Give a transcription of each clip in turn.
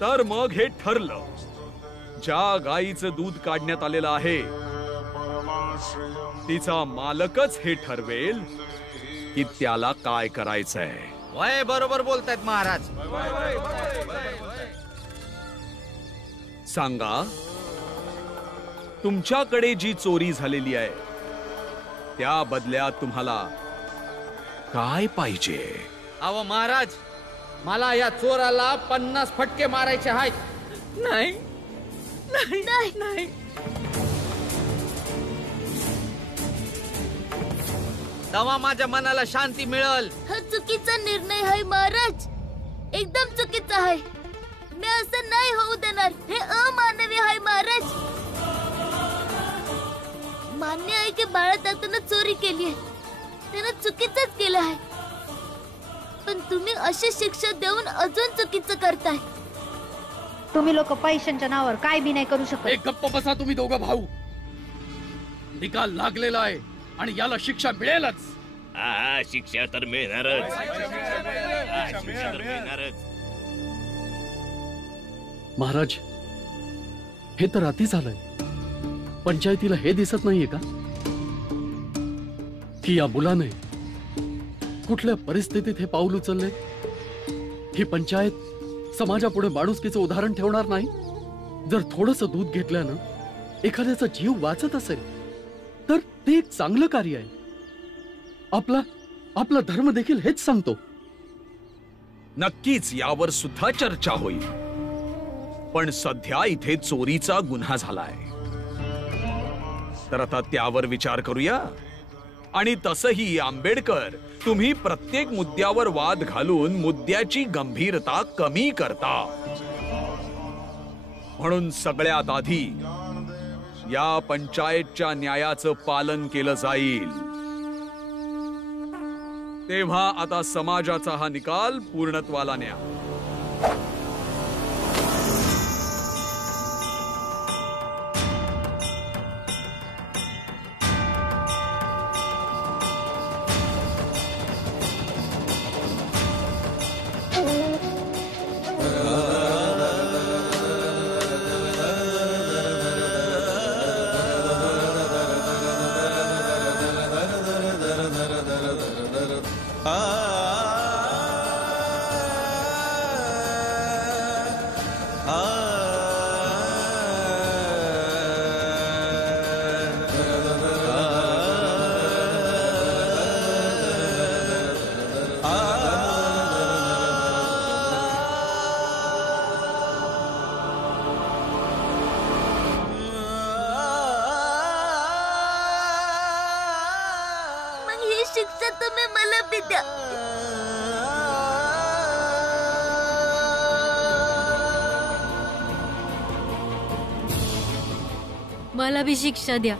तर मग हे ठरलं, ज्या गायीचं दूध काढण्यात आलेलं आहे तिचा मालकच हे ठरवेल की त्याला काय करायचंय. वय बरोबर बोलतायत महाराज. सांगा, तुमच्याकडे जी चोरी झालेली आहे त्या बदल्यात तुम्हाला काय पाहिजे? अहो महाराज, मला या चोराला 50 फटके मारायचे आहेत. नाही नाही नाही नाही. तेव्हा माझ्या मनाला शांती मिळेल. हा चुकीचा निर्णय आहे महाराज, एकदम चुकीचा आहे. मी असं नाही होऊ देणार. हे अमानवी आहे महाराज. मान्य आहे की बाळादादानं चोरी केली आहे, त्यानं चुकीचंच केलं आहे, पण तुम्ही अशी शिक्षा देऊन अजून चुकीचं करताय. तुम्ही लोक पैशांच्या नावावर काय बी नाही करू शकत. एक गप्प बसा तुम्ही दोघं भाऊ. निकाल लागलेला आहे आणि याला शिक्षा मिळेलच. हा, शिक्षा तर मिळणारच. शिक्षा तर मिळणारच. महाराज, हे तर अति झालंय. पंचायतीला हे दिसत नाहीये का की या मुलाने कुठल्या परिस्थितीत हे पाऊल उचलले? ही पंचायत समाजापुढे माणुसकीचं उदाहरण ठेवणार नाही. जर थोडंसं दूध घेतल्यानं एखाद्याचा जीव वाचत असेल तर ते एक चांगलं कार्य आहे. आपला धर्म देखील हेच सांगतो. नक्कीच यावर सुद्धा चर्चा होईल, पण सध्या इथे चोरीचा गुन्हा झालाय, तर आता त्यावर विचार करूया. आणि तसही आंबेडकर, तुम्ही प्रत्येक मुद्द्यावर वाद घालून मुद्द्याची गंभीरता कमी करता. म्हणून सगळ्यात आधी या पंचायतच्या न्यायाचं पालन केलं जाईल. तेव्हा आता समाजाचा हा निकाल पूर्णत्वाला न्या. शिक्षा तुम्ही मला बी द्या. मला बी शिक्षा द्या.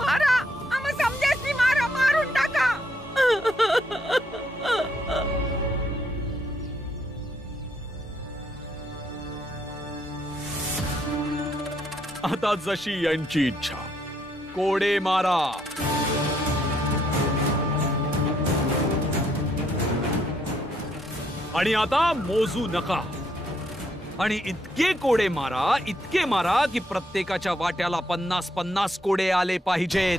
मारा, आम्हा समजायची मारा, मारून टाका. आता जशी यांची इच्छा, कोडे मारा. आणि आता मोजू नका. आणि इतके कोडे मारा की प्रत्येकाच्या वाट्याला 50-50 कोडे आले पाहिजेत.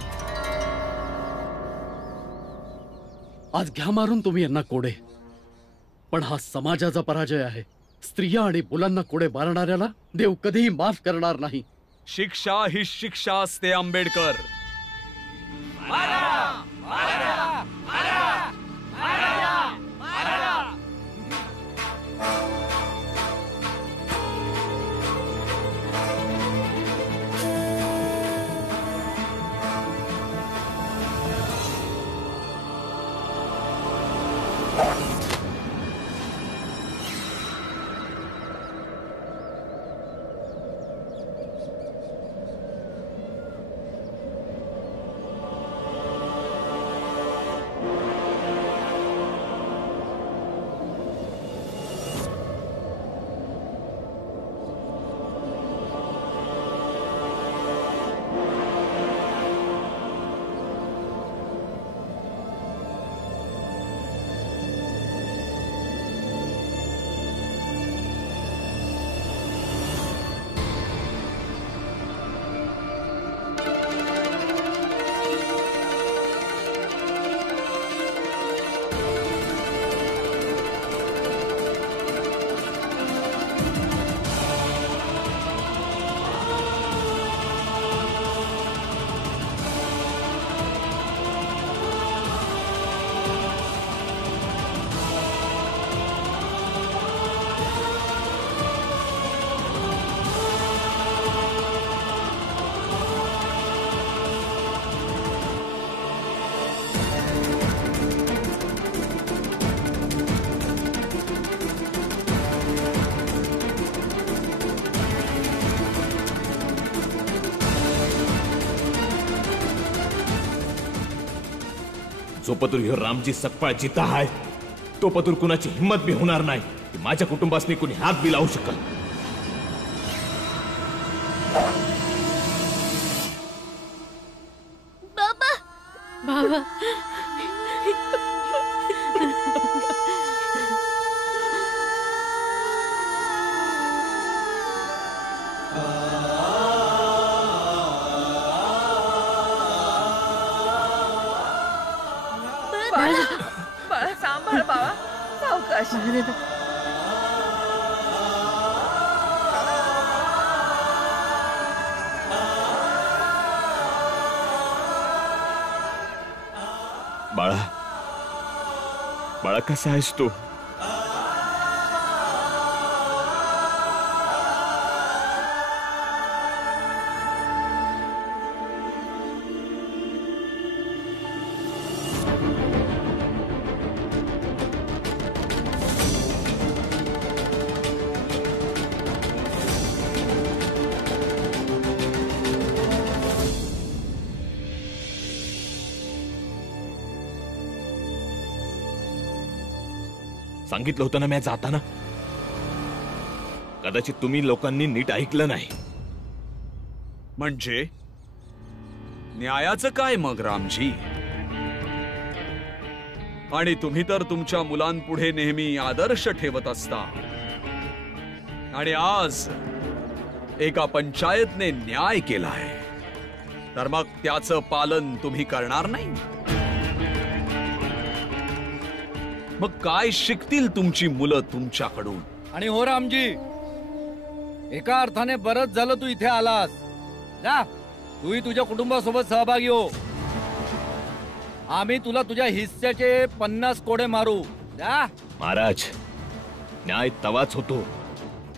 आज घ्या मारून तुम्ही यांना कोडे, पण हा समाजाचा पराजय आहे. स्त्रिया आणि मुलांना कोडे मारणाऱ्याला देव कधीही माफ करणार नाही. शिक्षा ही शिक्षा असते आंबेडकर. जो पतूर ह्यो रामजी सकपाळ जिता आहे तो पतूर कुणाची हिंमत बी होणार नाही की माझ्या कुटुंबासनी कुणी हात बी लावू शकल. बाबा बाबा बाळा सांभाळ बाबा, सावकाश. बाळा, बाळा कसा आहेस तू? सांगितलं होतं ना मी जाताना. कदाचित तुम्ही लोकांनी नीट ऐकलं नाही. म्हणजे न्यायाचं काय मग रामजी? आणि तुम्ही तर तुमच्या मुलांपुढे नेहमी आदर्श ठेवत असता, आणि आज एका पंचायतने न्याय केलाय, तर मग त्याचं पालन तुम्ही करणार नाही? मग काय शिकतील तुमची मुलं तुमच्याकडून? आणि हो रामजी, एका अर्थाने बरंच झालं तू इथे आलास. जा, तूही तुझ्या कुटुंबासोबत सहभागी हो. आम्ही तुला तुझ्या हिस्स्याचे 50 कोडे मारू. जा. महाराज, न्याय तवाच होतो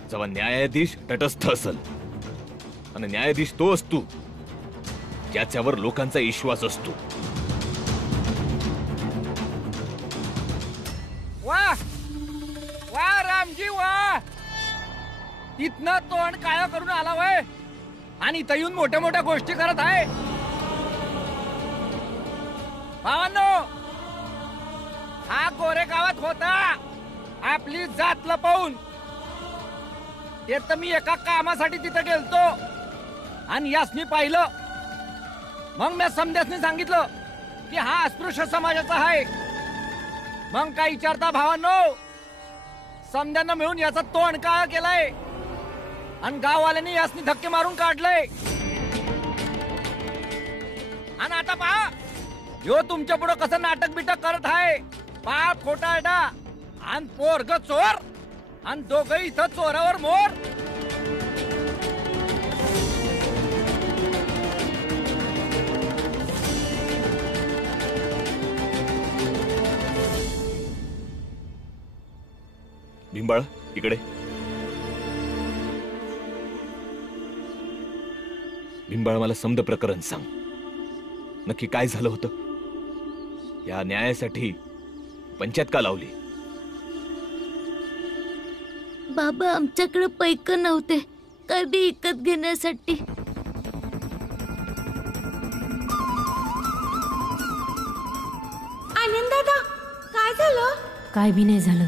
जेव्हा न्यायाधीश तटस्थ असेल. आणि न्यायाधीश तो असतो ज्याच्यावर लोकांचा विश्वास असतो. वा वा रामजी वा, इथनं तोंड काळा करून आला वय, आणि इथं येऊन मोठ्या मोठ्या गोष्टी करत आहे. भावांनो, हा गोरेगावात होता आपली जात लपवून. ते तर मी एका कामासाठी तिथं गेलतो आणि यासनी पाहिलं. मग मी समध्यासनी सांगितलं की हा अस्पृश्य समाजाचा आहे. मग काय विचारता भावांनो, समध्यानं मिळून याचा तोंड काळा केलाय आणि गाववाल्यांनी यासनी धक्के मारून काढलंय. आणि आता पहा, ह्यो तुमच्या पुढे कसं नाटक बिटक करत आहे. बाप खोटारडा आणि पोरग चोर, आणि दोघही इथं चोरावर मोर. बिंबाळ, इकडे. बिंबाळ, मला समद प्रकरण सांग. नक्की काय झालं होतं? या न्यायासाठी पंचायत का लावली? बाबा, आमच्याकडे पैक नव्हते काय बी विकत घेण्यासाठी. आनंद दादा, काय झालं? काय बी नाही झालं.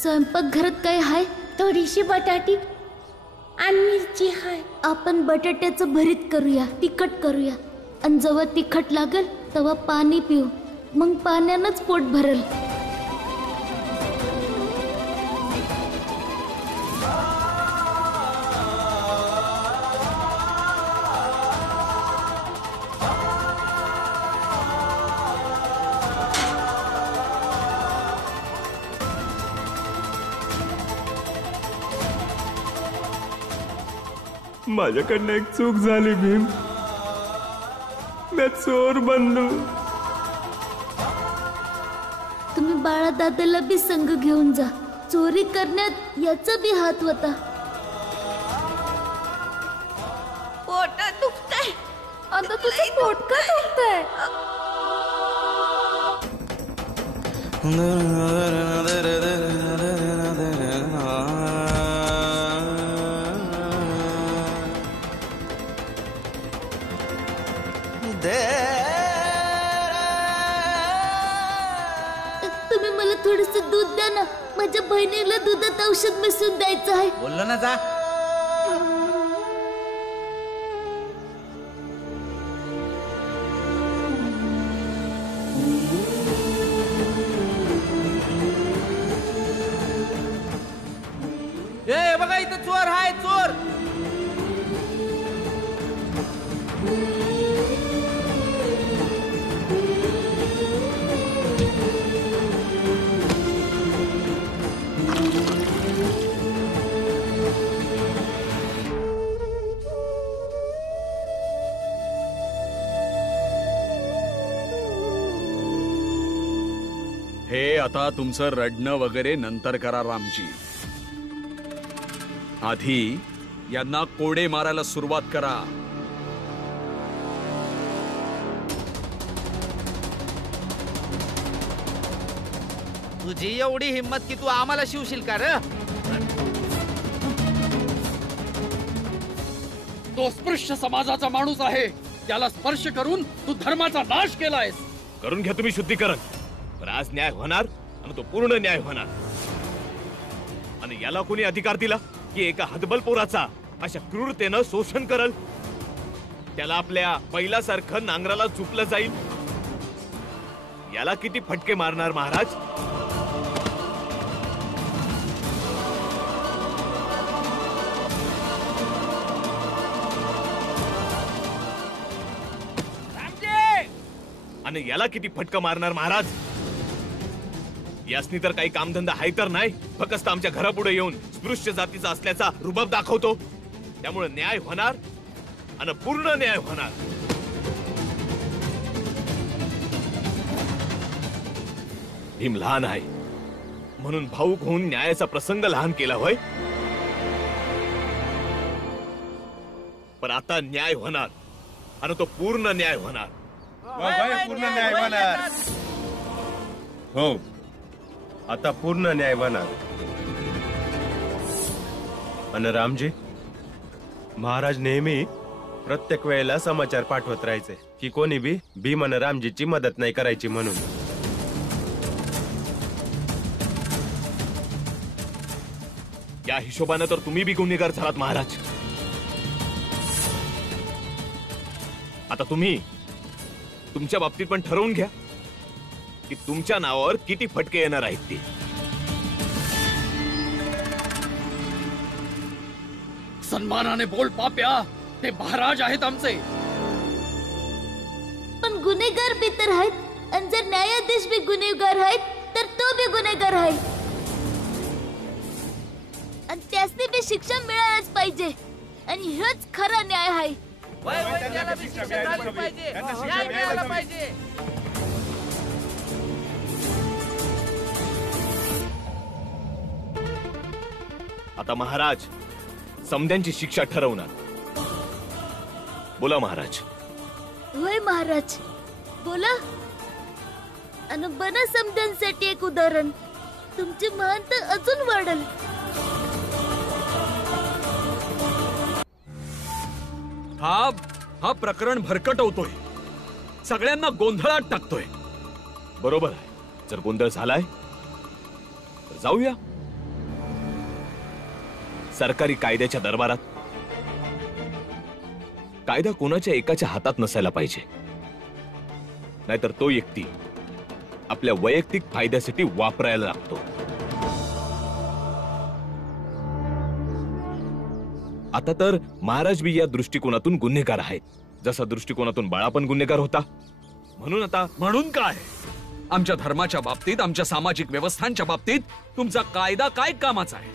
स्वयंपाकघरात काय हाय? थोडीशी बटाटी आणि मिरची हाय. आपण बटाट्याचं भरीत करूया, तिखट करूया. आणि जेव्हा तिखट लागल तेव्हा पाणी पिऊ, मग पाण्यानंच पोट भरल. माझ्याकडनं एक चूक झाली भीम. मी चोर बनलो. तुम्ही बाळा दादाला बी संग घेऊन जा. चोरी करण्यात याचा बी हात होता. पोटात दुखतंय. आता तुझं पोट का दुखतंय? थोडस दूध द्या ना, माझ्या बहिणीला दुधात औषध मिसळून द्यायचं आहे. बोललो ना जा. ए बघा इथं चोर हाय, चोर. हे आता तुमचं रडणं वगैरे नंतर करा रामजी. आधी यांना कोडे मारायला सुरुवात करा. तुझी एवढी हिंमत की तू आम्हाला शिवशील का रे? तो स्पृश्य समाजाचा माणूस आहे, त्याला स्पर्श करून तू धर्माचा नाश केलायस. करून घ्या तुम्ही शुद्धीकरण. पण आज न्याय होणार आणि तो पूर्ण न्याय होणार. आणि याला कोणी अधिकार दिला की एका हतबल पोराचा अशा क्रूरतेनं शोषण करल? त्याला आपल्या बैलासारखं नांगराला चुपलं जाईल. याला किती फटके मारणार महाराज? आणि याला किती फटका मारणार महाराज? यासनी तर काही कामधंदा आहे तर नाही, फक्त आमच्या घरापुढे येऊन स्पृश्य जातीचा असल्याचा रुबाब दाखवतो. त्यामुळे न्याय होणार आणि पूर्ण न्याय होणार. भीम लहान आहे म्हणून भाऊक होऊन न्यायाचा प्रसंग लहान केला होय. पण आता न्याय होणार आणि तो पूर्ण न्याय होणार. पूर्ण न्याय होणार. हो, आता पूर्ण न्याय होणार. आणि रामजी, महाराज नेहमी प्रत्येक वेळेला समाचार पाठवत राहायचे की कोणी बी भीम आणि रामजीची मदत नाही करायची म्हणून. या हिशोबानं तर तुम्ही बी गुन्हेगार झालात महाराज. आता तुम्ही तुमच्या बाबतीत पण ठरवून घ्या की तुमच्या नावावर किती फटके येणार आहेत ते. सन्मानाने बोल पाप्या, ते महाराज आहेत आमचे. पण गुन्हेगार बी तर आहेत, आणि जर न्यायाधीश बी गुन्हेगार आहेत तर तो बी गुन्हेगार आहे. आणि त्यासनी बी शिक्षा मिळायलाच पाहिजे. आणि हेच खरा न्याय आहे. त्याला बी शिक्षा झाली पाहिजे, न्याय मिळाला पाहिजे. आता महाराज समध्यांची शिक्षा ठरवणार. बोला महाराज. होय महाराज, बोला. आणि बना समजांसाठी एक उदाहरण. तुमची महानता अजून वाढल. हा प्रकरण भरकटवतोय, सगळ्यांना गोंधळात टाकतोय. बरोबर आहे. जर गोंधळ झालाय तर जाऊया सरकारी कायद्याच्या दरबारात. कायदा कोणाच्या एकाच्या हातात नसायला पाहिजे, नाहीतर तो व्यक्ती आपल्या वैयक्तिक फायद्यासाठी वापरायला लागतो. आता तर महाराज बी या दृष्टिकोनातून गुन्हेगार आहेत, जसा दृष्टिकोनातून बाळा पण गुन्हेगार होता. म्हणून काय, आमच्या धर्माच्या बाबतीत, आमच्या सामाजिक व्यवस्थांच्या बाबतीत तुमचा कायदा काय कामाचा आहे?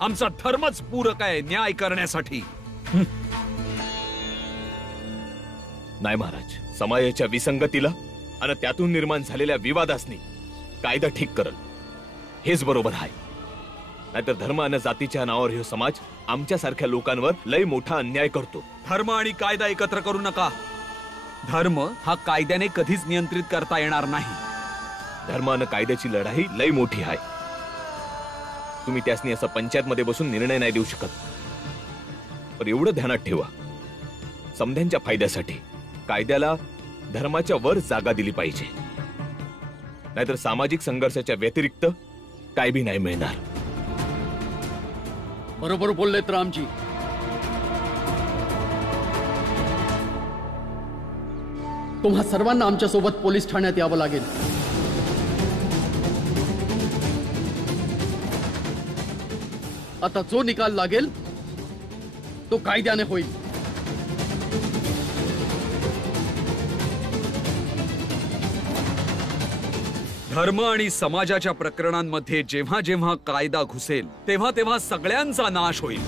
आमचा धर्मच पूरक आहे न्याय करण्यासाठी. नाही महाराज, समाजाच्या विसंगतीला आणि त्यातून निर्माण झालेल्या विवादासनी कायदा ठीक करल हेच बरोबर आहे. नाहीतर धर्म आणि जातीच्या नावावर हे समाज आमच्या सारख्या लोकांवर लय मोठा अन्याय करतो. धर्म आणि कायदा एकत्र करू नका. धर्म हा कायद्याने कधीच नियंत्रित करता येणार नाही. धर्म आणि कायद्याची लढाई लय मोठी आहे. तुम्ही त्यासनी असं पंचायत मध्ये बसून निर्णय नाही देऊ शकत. पण एवढं ध्यानात ठेवा, समध्यांच्या फायद्यासाठी कायद्याला धर्माच्या वर जागा दिली पाहिजे. नाहीतर सामाजिक संघर्षाच्या व्यतिरिक्त काय बी नाही मिळणार. बरोबर बोललेत रामजी. तुम्हा सर्वांना आमच्या सोबत पोलीस ठाण्यात यावं लागेल. आता जो निकाल लागेल तो कायद्याने होईल. धर्म आणि समाजाच्या प्रकरणांमध्ये जेव्हा जेव्हा कायदा घुसेल तेव्हा तेव्हा सगळ्यांचा नाश होईल.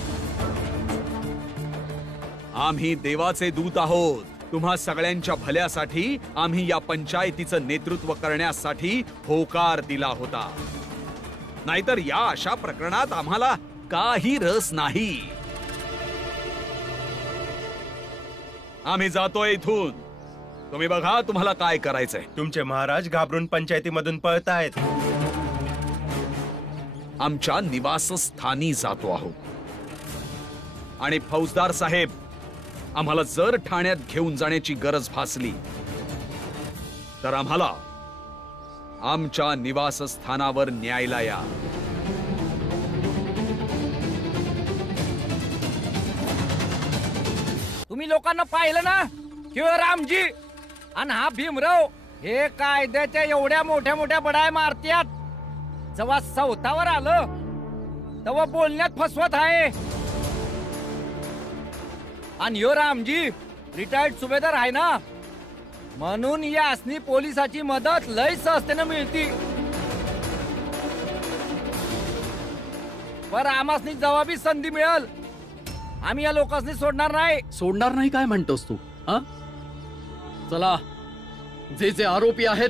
आम्ही देवाचे दूत आहोत. तुम्हा सगळ्यांच्या भल्यासाठी आम्ही या पंचायतीचं नेतृत्व करण्यासाठी होकार दिला होता. नाहीतर या अशा प्रकरणात आम्हाला काही रस नाही. आम्ही जातोय इथून. तुम्ही बघा तुम्हाला काय करायचंय. तुमचे महाराज घाबरून पंचायतीमधून पळतायत. आमच्या निवासस्थानी जातो आहोत. आणि फौजदार साहेब, आम्हाला जर ठाण्यात घेऊन जाण्याची गरज भासली तर आम्हाला आमच्या निवासस्थानावर न्यायला या. तुम्ही लोकांना पाहिलं ना किंवा रामजी आणि हा भीमराव हे कायद्याच्या एवढ्या मोठ्या मोठ्या बडाय मारत्यात. जेव्हा सौतावर आलं तेव्हा बोलण्यात फसवत आहे. आणि ह्यो रामजी रिटायर्ड सुभेदार आहे ना, म्हणून यासनी पोलिसाची मदत लय सहजतेने मिळती. पर आमासनी जवाबी संधी मिळेल. आम्ही या लोकांनी सोडणार नाही. सोडणार नाही काय म्हणतोस तू? हा, चला, जे जे आरोपी आहेत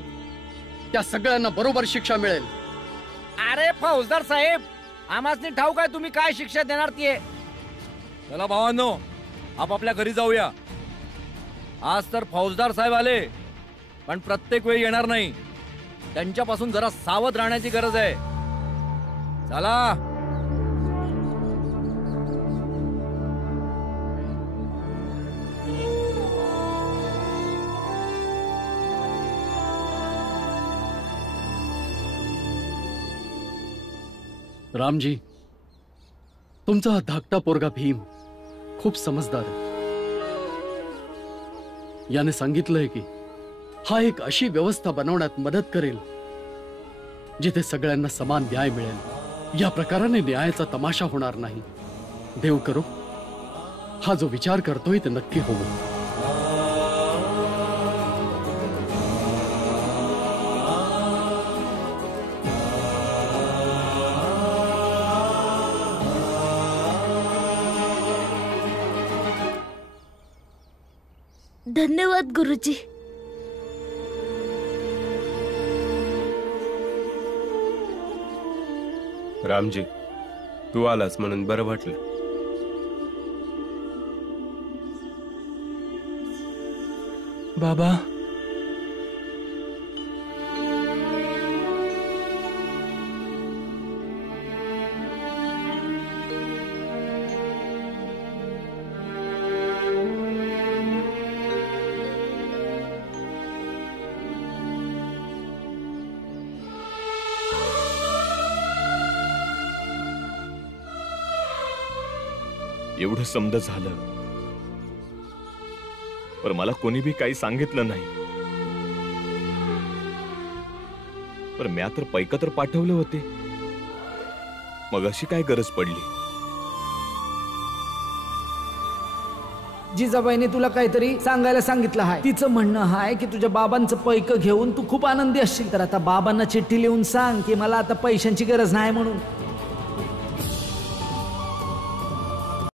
त्या सगळ्यांना बरोबर शिक्षा मिळेल. अरे फौजदार साहेब, आमासनी ठाऊक आहे तुम्ही काय शिक्षा देणार ती. चला भावांनो, आपापल्या घरी जाऊया. आज तर फौजदार साहेब आले, पण प्रत्येक वेळी येणार नाही. त्यांच्यापासून जरा सावध राहण्याची गरज आहे. चला. रामजी, तुमचा हा धाकटा पोरगा भीम खूप समजदार आहे. याने सांगितलंय की हा एक अशी व्यवस्था बनवण्यात मदत करेल जिथे सगळ्यांना समान न्याय मिळेल. या प्रकाराने न्यायाचा तमाशा होणार नाही. देव करो हा जो विचार करतोय ते नक्की होवो. धन्यवाद गुरुजी. रामजी, तू आलास म्हणून बरं वाटलं. बाबा, एवढं समज झालं, पर मला कोणी बी काही सांगितलं नाही. पर म्या तर पैका तर पाठवले होते. मग अशी काय गरज पडली? जिजाबाईने तुला काहीतरी सांगायला सांगितलं आहे. तिचं म्हणणं आहे की तुझ्या बाबांचं पैक घेऊन तू खूप आनंदी असशील. तर आता बाबांना चिठ्ठी लिहून सांग की मला आता पैशांची गरज नाही म्हणून.